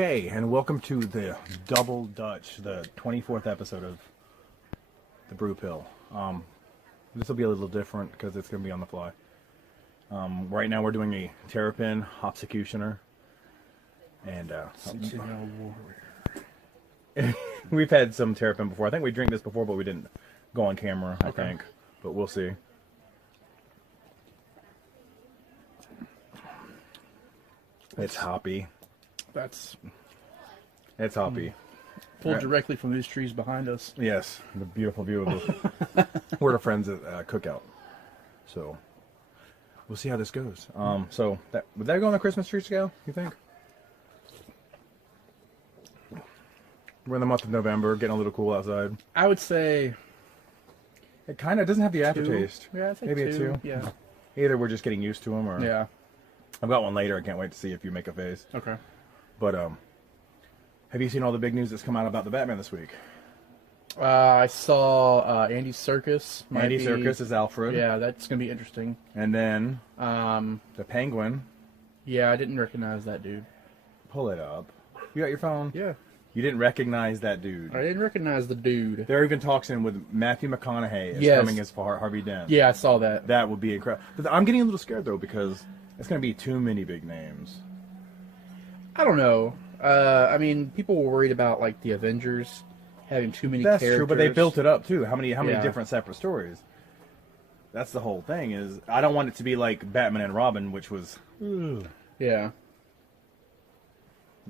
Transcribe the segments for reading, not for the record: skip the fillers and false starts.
Okay, and welcome to the Double Dutch, the 24th episode of the Brew Pill. This will be a little different because it's going to be on the fly. Right now we're doing a Terrapin Hopsecutioner, and we've had some Terrapin before. I think we drank this before, but we didn't go on camera, I think. But we'll see. It's hoppy. It's hoppy. Pulled directly from these trees behind us. Yes, the beautiful view of this. We're the friends at Cookout, so we'll see how this goes. So would that go on the Christmas tree scale? You think? We're in the month of November, getting a little cool outside. I would say it kind of doesn't have the aftertaste. Yeah, I think maybe two. a 2. Yeah. Either we're just getting used to them, or yeah. I've got one later. I can't wait to see if you make a face. Okay. But have you seen all the big news that's come out about the Batman this week? I saw Andy Serkis. Andy Serkis is Alfred. Yeah, that's gonna be interesting. And then the Penguin. Yeah, I didn't recognize that dude. Pull it up. You got your phone? Yeah. You didn't recognize that dude. I didn't recognize the dude. There are even talks in with Matthew McConaughey as coming as Harvey Dent. Yeah, I saw that. That would be incredible. I'm getting a little scared though because it's going to be too many big names. I don't know. I mean, people were worried about like the Avengers having too many characters. That's true, but they built it up too. How many different separate stories? That's the whole thing. Is I don't want it to be like Batman and Robin, which was yeah.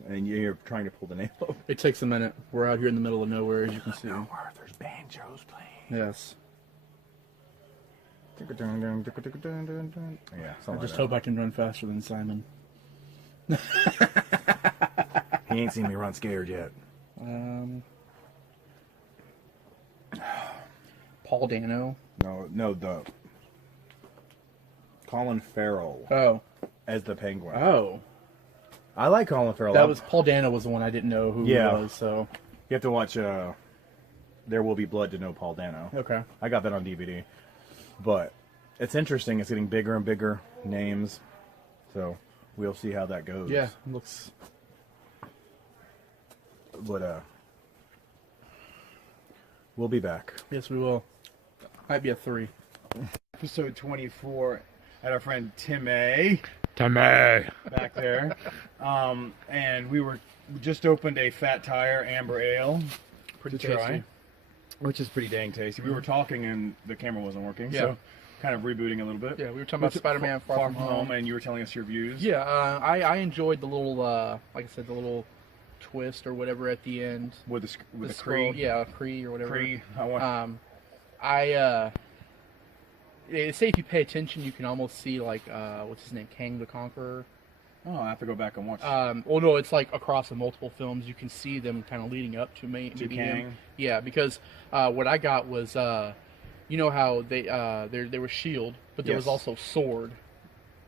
And you're trying to pull the nail up. It takes a minute. We're out here in the middle of nowhere, as you can see. Nowhere. There's banjos playing. Yes. Yeah, I just hope I can run faster than Simon. He ain't seen me run scared yet. Paul Dano. No, the Colin Farrell. Oh. As the Penguin. Oh. I like Colin Farrell. That was Paul Dano was the one I didn't know who he was. So you have to watch There Will Be Blood to know Paul Dano. Okay. I got that on DVD. But it's interesting. It's getting bigger and bigger names. So we'll see how that goes. Yeah, looks. But we'll be back. Yes, we will. Might be a 3. Episode 24 at our friend TIMMAY. TIMMAY. Back there. And we just opened a Fat Tire Amber Ale Pretty to tasty. try, which is pretty dang tasty. We were talking and the camera wasn't working, Yeah. so kind of rebooting a little bit. Yeah, we were talking about Spider-Man Far From Home, and you were telling us your views. Yeah, I enjoyed the little, like I said, the little twist or whatever at the end with the scroll. Kree. Yeah, Kree or whatever. Kree. They say if you pay attention, you can almost see like what's his name, Kang the Conqueror. Oh, I have to go back and watch. Well, no, it's like across the multiple films. You can see them kind of leading up to maybe Kang. him. Yeah, because what I got was, you know how they were Shield, but there was also Sword.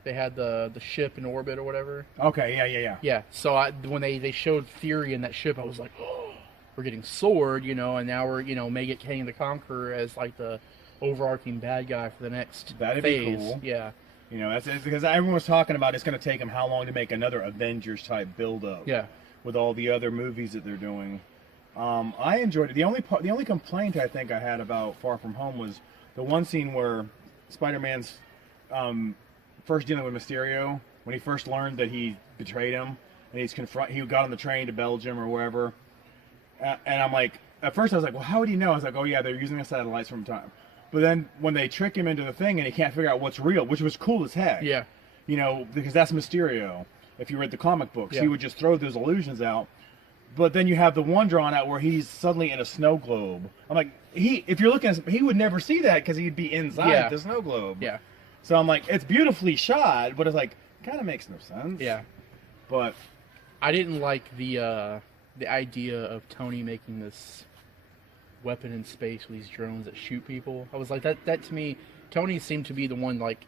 They had the ship in orbit or whatever. Okay, yeah. Yeah, so when they showed Fury in that ship, I was like, oh, we're getting Sword, and now we're may get Kang the Conqueror as like the overarching bad guy for the next That'd phase. be cool. Yeah. That's because everyone was talking about it's going to take them how long to make another Avengers type build up. Yeah. With all the other movies that they're doing, I enjoyed it. The only complaint I think I had about Far From Home was the one scene where Spider-Man's first dealing with Mysterio when he first learned that he betrayed him, and he got on the train to Belgium or wherever, and I'm like, at first I was like, well, how would he know? I was like, oh yeah, they're using the satellites from time. But then when they trick him into the thing and he can't figure out what's real, which was cool as heck. Yeah. Because that's Mysterio. If you read the comic books, yeah. He would just throw those illusions out. But then you have the one drawn out where he's suddenly in a snow globe. I'm like, if you're looking at he would never see that because he'd be inside the snow globe. Yeah. So I'm like, it's beautifully shot, but it's like, kind of makes no sense. Yeah. But I didn't like the idea of Tony making this weapon in space with these drones that shoot people. I was like, that to me, Tony seemed to be the one like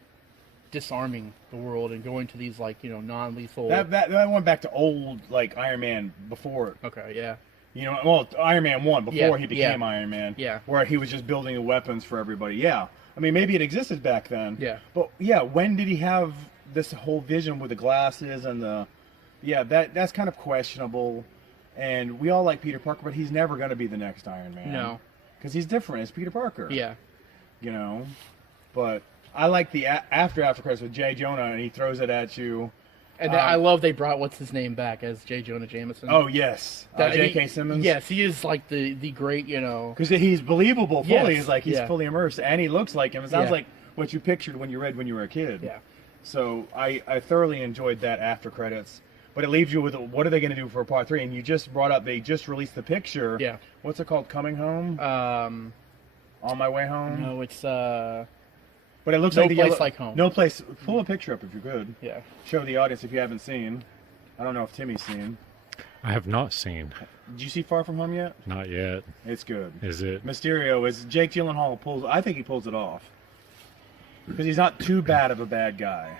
disarming the world and going to these like non-lethal. That went back to old like Iron Man before. Okay, yeah. Iron Man 1 before he became yeah. Iron Man. Yeah. Where he was just building the weapons for everybody. Yeah. I mean, maybe it existed back then. Yeah. But yeah, when did he have this whole vision with the glasses and the Yeah, that's kind of questionable. And we all like Peter Parker, but he's never going to be the next Iron Man. No. Because he's different. It's Peter Parker. Yeah. You know? But I like the after credits with J. Jonah, and he throws it at you. And I love they brought what's his name back as J. Jonah Jameson. Oh yes, J.K. Simmons. Yes, he is like the great, you know, because he's believable fully. Yes, He's like he's fully immersed, and he looks like him. It sounds Yeah. like what you pictured when you read when you were a kid. Yeah. So I thoroughly enjoyed that after credits. But it leaves you with what are they going to do for part 3? And you just brought up they just released the picture. Yeah. What's it called? Coming Home. On My Way Home. No, it's But it looks No like the Place yellow, Like Home. No place. Pull a picture up if you could. Yeah. Show the audience if you haven't seen. I don't know if Timmy's seen. I have not seen. Did you see Far From Home yet? Not yet. It's good. Is it? Mysterio is Jake Gyllenhaal pulls. I think he pulls it off because he's not too bad of a bad guy.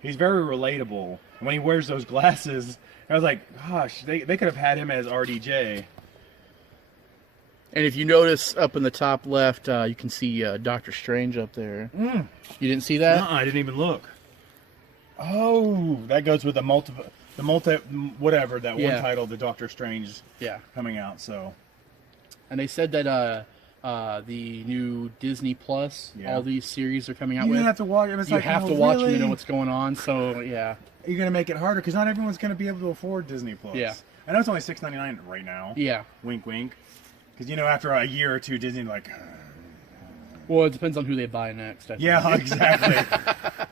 He's very relatable. When he wears those glasses, I was like, gosh, they could have had him as RDJ. And if you notice up in the top left, you can see Doctor Strange up there. Mm. You didn't see that? I didn't even look. Oh, that goes with the whatever that one title, the Doctor Strange. Yeah. Coming out. So. And they said that the new Disney Plus, all these series are coming out You with. have to watch. It's you like, have to watch them to know what's going on. So yeah. You're gonna make it harder because not everyone's gonna be able to afford Disney Plus. Yeah. I know it's only $6.99 right now. Yeah. Wink, wink. Because after a year or two, Disney like. Well, it depends on who they buy next. Yeah, exactly.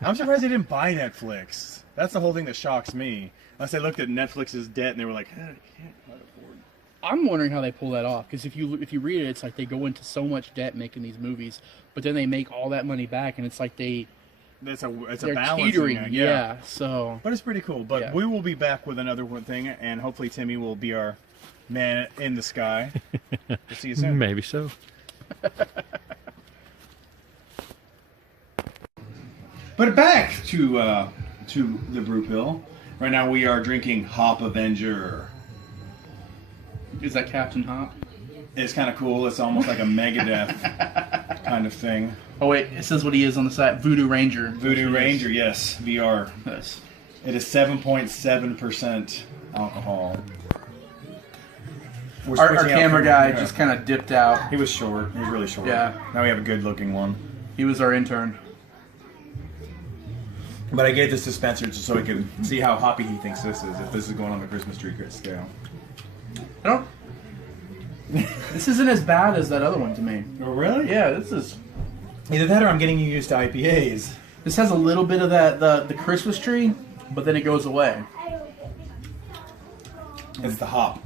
I'm surprised they didn't buy Netflix. That's the whole thing that shocks me. Unless they looked at Netflix's debt and they were like, I can't afford. I'm wondering how they pull that off because if you read it, it's like they go into so much debt making these movies, but then they make all that money back, and it's like they're balancing teetering. act, Yeah. So. But it's pretty cool. But we will be back with another one thing, and hopefully Timmy will be our man in the sky. We'll see you soon. Maybe so. But back to the brew pill. Right now we are drinking Hop Avenger. Is that Captain Hop? It's kind of cool. It's almost like a Megadeth kind of thing. Oh wait, it says what he is on the side. Voodoo Ranger. Voodoo Ranger, yes, VR. Yes. It is 7.7% alcohol. Our camera guy just kind of dipped out. He was short. He was really short. Yeah. Now we have a good-looking one. He was our intern. But I gave this to Spencer just so he could see how hoppy he thinks this is, if this is going on the Christmas tree scale. I don't... This isn't as bad as that other one to me. Oh, really? Yeah, this is... Either that or I'm getting you used to IPAs. This has a little bit of that the Christmas tree, but then it goes away. It's the Hop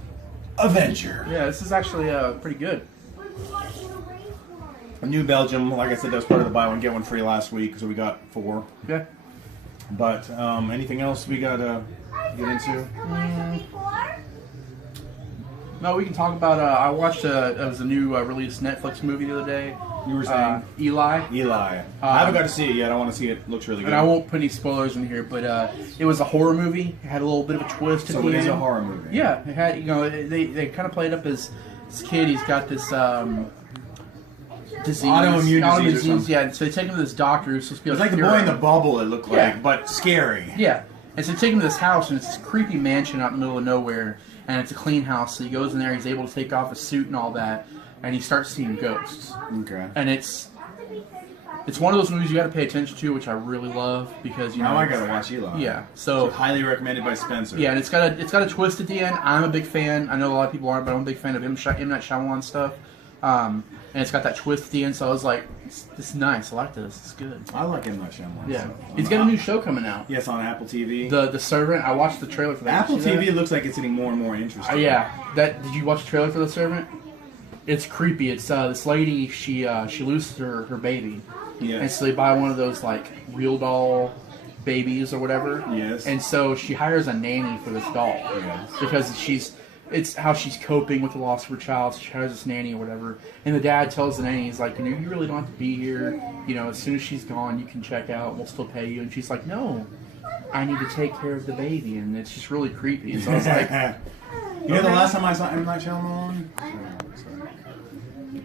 Avenger. Yeah, this is actually pretty good. New Belgium, like I said, that was part of the buy one, get one free last week, so we got 4. Yeah. But anything else we got to get into? No, we can talk about, I watched, it was a new released Netflix movie the other day. You were saying? Eli. I haven't got to see it yet. I want to see it. It looks really good. And I won't put any spoilers in here, but it was a horror movie. It had a little bit of a twist at the end. So it is a horror movie? Yeah. It had, they kind of played up this kid. He's got this disease. Autoimmune disease. Yeah, so they take him to this doctor who's supposed to be It's like the boy in the bubble, it looked like, but scary. Yeah. And so they take him to this house, and it's this creepy mansion out in the middle of nowhere, and it's a clean house. So he goes in there, he's able to take off his suit and all that, and he starts seeing ghosts. Okay. And it's one of those movies you got to pay attention to, which I really love because now I got to watch Eli. Yeah. So highly recommended by Spencer. Yeah, and it's got a twist at the end. I'm a big fan. I know a lot of people aren't, but I'm a big fan of M. Night Shyamalan stuff. And it's got that twist at the end, so I was like, this is nice. I like this. It's good. I like M. Night Shyamalan. Yeah. He's got a new show coming out. Yes, on Apple TV. The Servant. I watched the trailer for that. Apple TV looks like it's getting more and more interesting. Yeah. Did you watch the trailer for The Servant? It's creepy. It's this lady, she loses her baby. Yes. And so they buy one of those like real doll babies or whatever. Yes. And so she hires a nanny for this doll. Yes. Because it's how she's coping with the loss of her child. So she hires this nanny or whatever. And the dad tells the nanny, he's like, you really don't have to be here. As soon as she's gone, you can check out. We'll still pay you. And she's like, no, I need to take care of the baby. And it's just really creepy. So I was like, the last time I saw M. Night Shyamalan?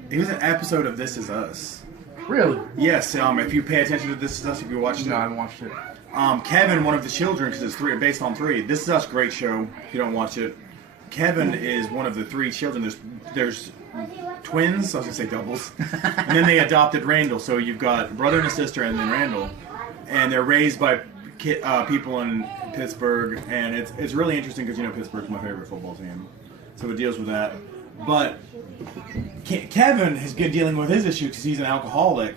It was an episode of This Is Us. Really? Yes. If you pay attention to This Is Us, if you watched it. No, I haven't watched it. Kevin, one of the children, because it's based on 3. This Is Us, great show. If you don't watch it, Kevin is one of the 3 children. There's twins. I was gonna say doubles, and then they adopted Randall. So you've got a brother and a sister, and then Randall, and they're raised by people in Pittsburgh, and it's really interesting because Pittsburgh's my favorite football team, so it deals with that. But Kevin has been dealing with his issue because he's an alcoholic,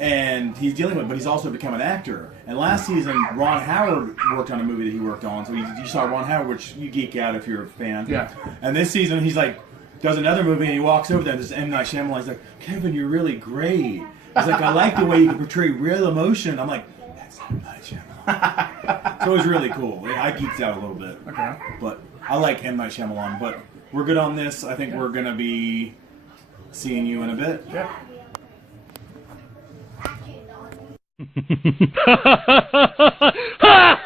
and he's dealing with, but he's also become an actor. And last season, Ron Howard worked on a movie that he worked on, so you saw Ron Howard, which you geek out if you're a fan. Yeah. And this season, he's like, does another movie, and he walks over there, and this M. Night Shyamalan's like, Kevin, you're really great. He's like, I like the way you can portray real emotion. I'm like, that's M. Night Shyamalan. So it was really cool. I geeked out a little bit. Okay. But I like M. Night Shyamalan. But we're good on this. I think we're going to be seeing you in a bit. Yeah. Ha!